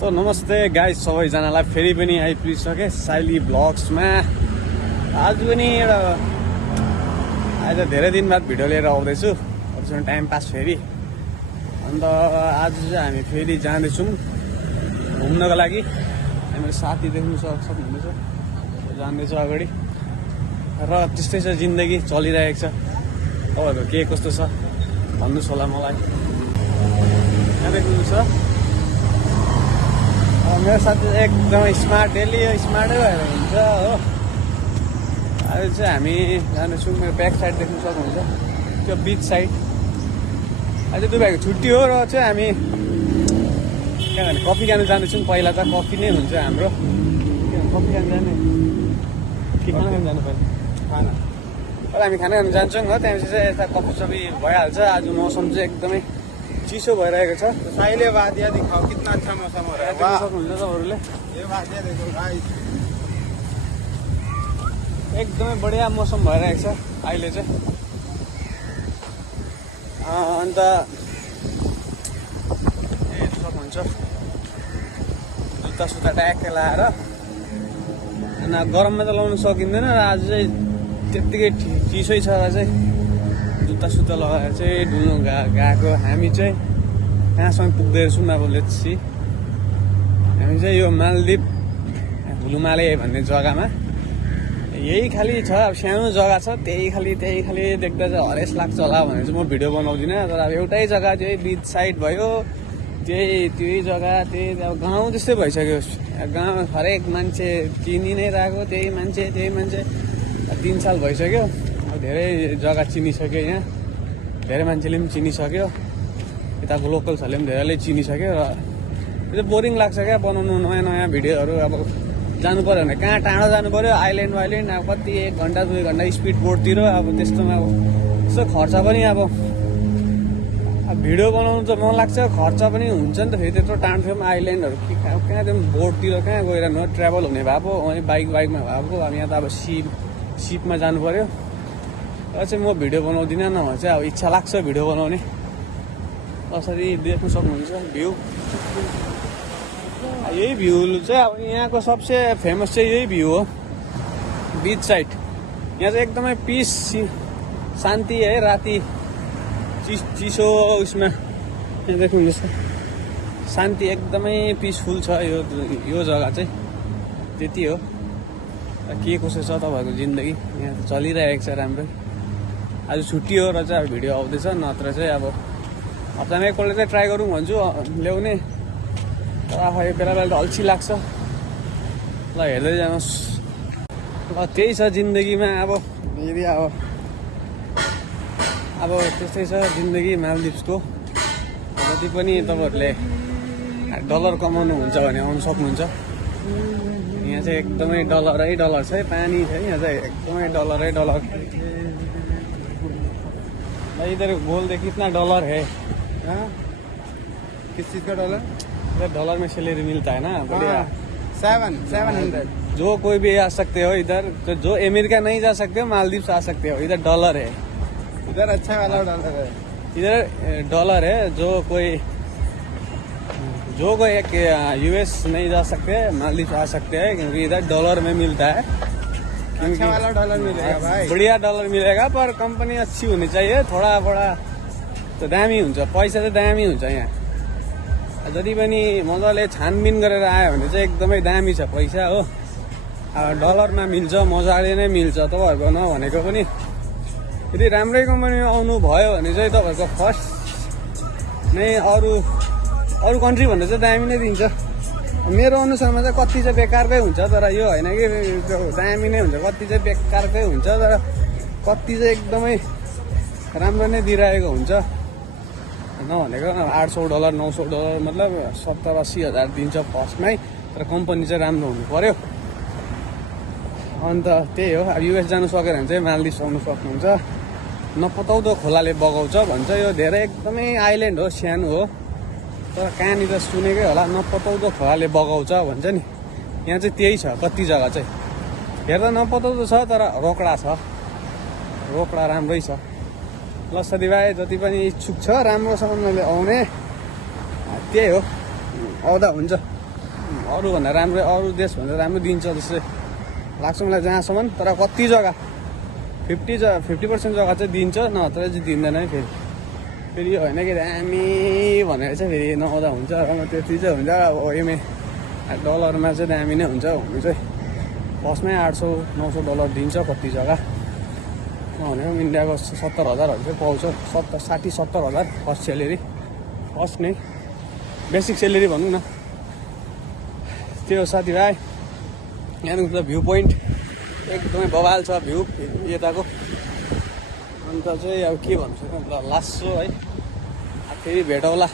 तो नमस्ते गाइस सबैजनालाई फेरि पनि आइपुगिसके साइली ब्लग्समा। आज पनि एउटा आज धेरै दिन बाद भिडियो लिएर आउँदैछु। अबसम्म टाइम पास फेरि। अन्त आज चाहिँ हामी फेरि जाँदैछौँ घुम्नको लागि। हाम्रो साथी देख्नु सक्नुहुनेछ, जाँदैछ अगाडि। र त्यस्तै छ, जिन्दगी चलिरहेको छ। तपाईँहरूको के कस्तो छ भन्नुहोस् होला मलाई। यहाँ देख्नुहुन्छ मेरो साथी एकदमै स्मार्ट, डेली स्मार्टै भएर हुन्छ हो। अहिले चाहिँ हामी जाँदैछौँ, मेरो ब्याक साइड देख्नु सक्नुहुन्छ, त्यो बिच साइड। अहिले दुबईको छुट्टी हो र चाहिँ हामी किनभने कफी खानु जाँदैछौँ। पहिला त कफी नै हुन्छ हाम्रो। कफी खानु जाने कि खाना खानु जानु पर्ने? खाना पहिला हामी खाना खानु जान्छौँ हो। त्यहाँपछि चाहिँ यता कफी सफी भइहाल्छ। आज मौसम चाहिँ एकदमै चिसो भइरहेको छ। साइले वादिया दिखाओ, कितना अच्छा मौसम हो रहा है। सक्नुहुन्छ तपाईँहरूले ये वादिया देखो गाइस, एकदमै बढिया मौसम भइरहेको छ अहिले चाहिँ। अन्त हेर्नु सक्नुहुन्छ जुत्ता सुत्ता ट्याक्कै लाएर। अनि गरममा त लाउनु सकिँदैन र आज चाहिँ त्यत्तिकै चिसै छ र चाहिँ जुत्ता सुत्ता लगाएर चाहिँ डुल्नु गएको। हामी चाहिँ कहाँसम्म पुग्दै रहेछौँ अब लेट्स सी। हामी चाहिँ यो मालदिप हुलुमाले भन्ने जग्गामा, यही खालि छ। अब सानो जग्गा छ, त्यही खालि देख्दा चाहिँ हरेस लाग्छ होला भनेर चाहिँ म भिडियो बनाउँदिनँ। तर अब एउटै जग्गा चाहिँ बिच साइड भयो, त्यही जग्गा, त्यही अब गाउँ जस्तै भइसक्यो। गाउँ हरेक मान्छे चिनि नै रहेको, त्यही मान्छे 3 साल भइसक्यो। अब धेरै जग्गा चिनिसक्यो, यहाँ धेरै मान्छेले पनि चिनिसक्यो, यताको लोकल्सहरूले पनि धेरैले चिनिसक्यो। र त्यो बोरिङ लाग्छ क्या बनाउनु नयाँ भिडियोहरू। अब जानु पऱ्यो भने कहाँ टाढो जानु पऱ्यो, आइल्यान्ड अब कति 1 घन्टा 2 घन्टा स्पिड बोटतिर। अब त्यस्तोमा अब त्यस्तो खर्च पनि अब भिडियो बनाउनु त मन लाग्छ, खर्च पनि हुन्छ नि त। फेरि त्यत्रो टाढो ठाउँमा आइल्यान्डहरू कहाँ त्यो बोटतिर कहाँ गएर ट्राभल हुने भए पो, अनि बाइकमा भए पो। अब यहाँ त अब सिपमा जानु पऱ्यो। र चाहिँ म भिडियो बनाउँदिनँ, नभए चाहिँ अब इच्छा लाग्छ भिडियो बनाउने। कसरी देख्नु सक्नुहुन्छ भ्यू, यही भ्यू चाहिँ अब यहाँको सबसे फेमस चाहिँ यही भ्यू हो, बिच साइड। यहाँ चाहिँ एकदमै पिस शान्ति है। राति चिसो उसमा यहाँ देख्नुहुन्छ शान्ति, एकदमै पिसफुल छ यो जग्गा चाहिँ। त्यति हो। के कसो छ तपाईँहरूको जिन्दगी? यहाँ त चलिरहेको छ राम्रै। आज छुट्टी हो र चाहिँ अब भिडियो आउँदैछ, नत्र चाहिँ अब हप्तामा एकपल्ट चाहिँ ट्राई गरौँ भन्छु ल्याउने। तर आफै बेला त अल्छी लाग्छ। ल हेर्दै जानुहोस्। ल त्यही छ जिन्दगीमा। अब फेरि अब त्यस्तै छ जिन्दगी मालदिप्सको। जति पनि तपाईँहरूले डलर कमाउनु हुन्छ भने आउनु सक्नुहुन्छ। यहाँ चाहिँ एकदमै डलरै डलर छ है, पानी छ यहाँ चाहिँ एकदमै डलरै डलर। इधर बोल दे कितना डॉलर है? हाँ? किस चीज का डॉलर? इधर डॉलर में सैलरी मिलता है ना, बढ़िया। 700। जो कोई भी आ सकते हो इधर, तो जो अमेरिका नहीं जा सकते हो मालदीव्स आ सकते हो। इधर डॉलर है, इधर अच्छा वाला डॉलर है। इधर डॉलर है। जो कोई एक यूएस नहीं जा सकते, मालदीव्स आ सकते हैं, क्योंकि इधर डॉलर में मिलता है। अच्छा वाला डॉलर मिलेगा भाई, बढ़िया डॉलर मिलेगा। पर कंपनी अच्छी होनी चाहिए। थोड़ा बड़ा त दामी हुन्छ, पैसा चाहिँ दामी हुन्छ यहाँ। जति पनि मजाले छानबिन गरेर आयो भने चाहिँ एकदमै दामी छ पैसा हो। अब डलरमा मिल्छ, मजाले नै मिल्छ। तपाईँहरूको नभनेको पनि यदि राम्रै कम्पनीमा आउनु भयो भने चाहिँ तपाईँहरूको फर्स्ट नै अरू कन्ट्रीभन्दा चाहिँ दामी नै दिन्छ। मेरो अनुसारमा चाहिँ कति चाहिँ बेकारकै हुन्छ, तर यो होइन कि दामी नै हुन्छ। कति चाहिँ बेकारकै हुन्छ, तर कति चाहिँ एकदमै राम्रो नै दिइरहेको हुन्छ। नभनेको $800 $900 मतलब 70-80 हजार दिन्छ फर्स्टमै। तर कम्पनी चाहिँ राम्रो हुनु पर्यो। अन्त त्यही हो। अब युएस जानु सकेर भने चाहिँ मालदिप्स आउनु सक्नुहुन्छ। नपताउँदो खोलाले बगाउँछ भन्छ। यो धेरै एकदमै आइल्यान्ड हो, सानो हो, तर कहाँनिर सुनेकै होला, नपताउँदो खोलाले बगाउँछ भन्छ नि। यहाँ चाहिँ त्यही छ कति जग्गा चाहिँ। हेर्दा नपताउँदो छ, तर रोकडा छ, रोकडा राम्रै छ। ल साथीभाइ जति पनि इच्छुक छ राम्रोसँगले आउने, त्यही हो, आउँदा हुन्छ। अरूभन्दा राम्रो अरू देशभन्दा राम्रो दिन्छ जस्तो लाग्छ मलाई जहाँसम्म। तर कति जग्गा 50% जग्गा चाहिँ दिन्छ, नत्र चाहिँ दिँदैन है। फेरि होइन कि दामी भनेर चाहिँ फेरि नआउँदा हुन्छ, त्यति चाहिँ हुन्छ। अब एमए डलरमा चाहिँ दामी नै हुन्छ हुनु चाहिँ। फर्स्टमै $800-900 दिन्छ कति जग्गा। भनेको इन्डियाको 70,000हरू चाहिँ पाउँछ, 60-70,000 फर्स्ट सेलेरी, फर्स्ट नै बेसिक सेलेरी भनौँ न। त्यो साथीभाइ यहाँदेखि त भ्यू पोइन्ट एकदमै बवाल छ भ्यू यताको। अन्त चाहिँ अब के भन्छु ल लासो है, फेरि भेटौँला।